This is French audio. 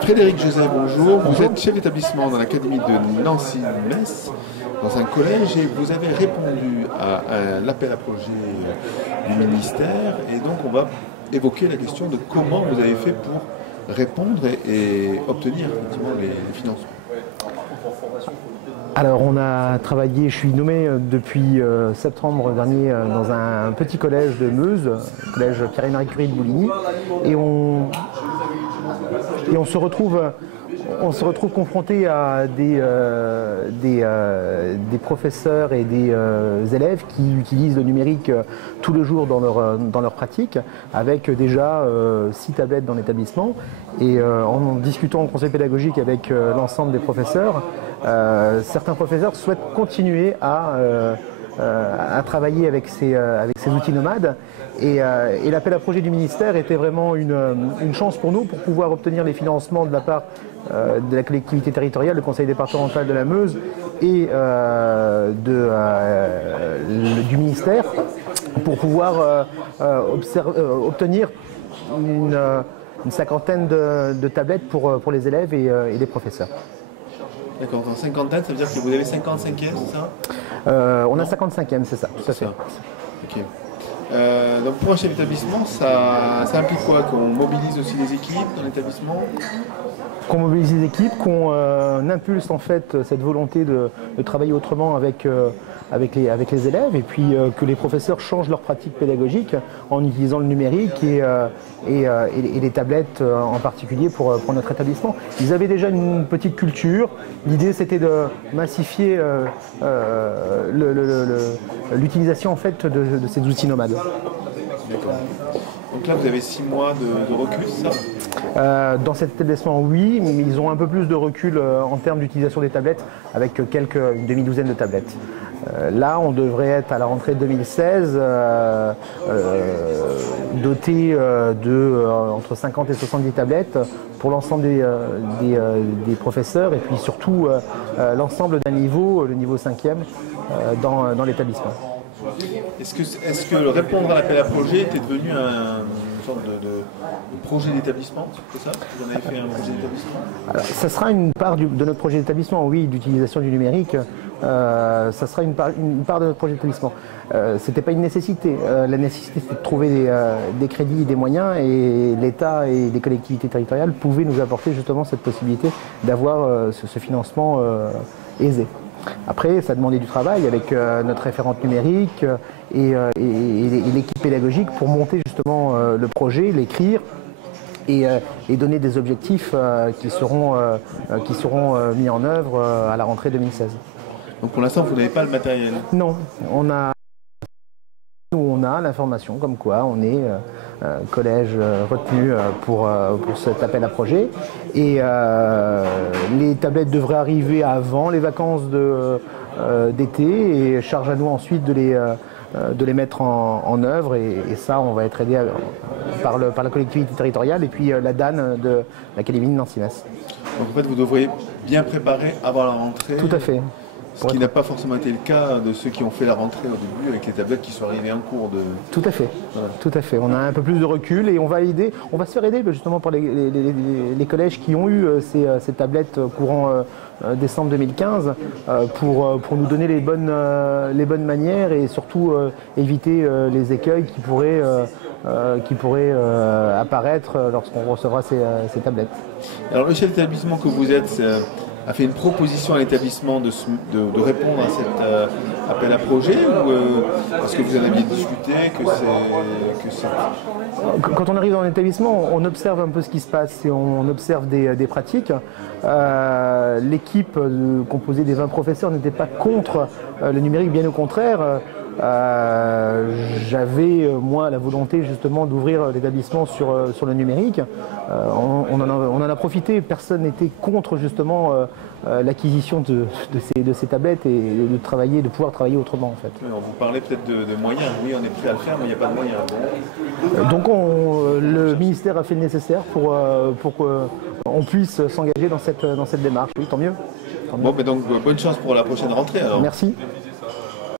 Frédéric Joseph, bonjour. Vous êtes chef d'établissement dans l'académie de Nancy-Metz, dans un collège, et vous avez répondu à l'appel à projet du ministère. Et donc, on va évoquer la question de comment vous avez fait pour répondre et obtenir effectivement les financements. Alors on a travaillé, je suis nommé depuis septembre dernier dans un petit collège de Meuse, le collège Pierre-Marie Curie de Bouligny, et on se retrouve confronté à des professeurs et des élèves qui utilisent le numérique tout le jour dans leur pratique, avec déjà 6 tablettes dans l'établissement. Et en discutant au conseil pédagogique avec l'ensemble des professeurs, certains professeurs souhaitent continuer à travailler avec ces outils nomades. Et l'appel à projet du ministère était vraiment une chance pour nous pour pouvoir obtenir les financements de la part de la collectivité territoriale, le conseil départemental de la Meuse et du ministère, pour pouvoir obtenir une cinquantaine de tablettes pour les élèves et les professeurs. D'accord, en cinquantaine, ça veut dire que vous avez 55e, c'est ça? On a 55e, c'est ça, tout à fait. Ok. Donc pour un chef d'établissement, ça implique quoi? Qu'on mobilise aussi les équipes dans l'établissement? Qu'on mobilise les équipes, qu'on impulse en fait cette volonté de travailler autrement avec les élèves, et puis que les professeurs changent leur pratique pédagogique en utilisant le numérique et les tablettes en particulier pour notre établissement. Ils avaient déjà une petite culture. L'idée c'était de massifier l'utilisation en fait de ces outils nomades. D'accord. Donc là vous avez 6 mois de recul, c'est ça? Dans cet établissement, oui, mais ils ont un peu plus de recul en termes d'utilisation des tablettes, avec une demi-douzaine de tablettes. Là, on devrait être à la rentrée 2016 doté entre 50 et 70 tablettes pour l'ensemble des professeurs, et puis surtout l'ensemble d'un niveau, le niveau 5e, dans l'établissement. Est-ce que répondre à l'appel à projet était devenu une sorte de projet d'établissement? C'est ça? Vous en avez fait un projet d'établissement? Ça sera une part de notre projet d'établissement, oui, d'utilisation du numérique. Ça sera une part de notre projet d'établissement. C'était pas une nécessité. La nécessité, c'était de trouver des crédits et des moyens, et l'État et les collectivités territoriales pouvaient nous apporter justement cette possibilité d'avoir ce financement aisé. Après, ça demandait du travail avec notre référente numérique et l'équipe pédagogique pour monter justement le projet, l'écrire et donner des objectifs qui seront mis en œuvre à la rentrée 2016. Donc pour l'instant, vous n'avez pas le matériel? Non, on a l'information comme quoi on est collège retenu pour cet appel à projet, et les tablettes devraient arriver avant les vacances d'été, et charge à nous ensuite de les mettre en œuvre, et ça on va être aidé par la collectivité territoriale et puis la DAN de l'Académie de Nancy-Metz. Donc en fait vous devriez bien préparer avant la rentrée. Tout à fait. Ce qui n'a pas forcément été le cas de ceux qui ont fait la rentrée au début avec les tablettes qui sont arrivées en cours de... Tout à fait, voilà. Tout à fait. On a un peu plus de recul et on va se faire aider justement par les collèges qui ont eu ces tablettes courant décembre 2015 pour nous donner les bonnes manières, et surtout éviter les écueils qui pourraient apparaître lorsqu'on recevra ces tablettes. Alors le chef d'établissement que vous êtes a fait une proposition à l'établissement de répondre à cet appel à projet, ou est-ce que vous en aviez discuté que c'est... Quand on arrive dans un établissement, on observe un peu ce qui se passe et on observe des pratiques. L'équipe composée des 20 professeurs n'était pas contre le numérique, bien au contraire. J'avais moi la volonté justement d'ouvrir l'établissement sur le numérique. On en a profité, personne n'était contre justement l'acquisition de ces tablettes et de pouvoir travailler autrement en fait. On vous parlait peut-être de moyens, oui on est prêt à le faire mais il n'y a pas de moyens. Donc le ministère a fait le nécessaire pour qu'on puisse s'engager dans cette démarche, oui tant mieux. Bon, mais donc bonne chance pour la prochaine rentrée alors. Merci.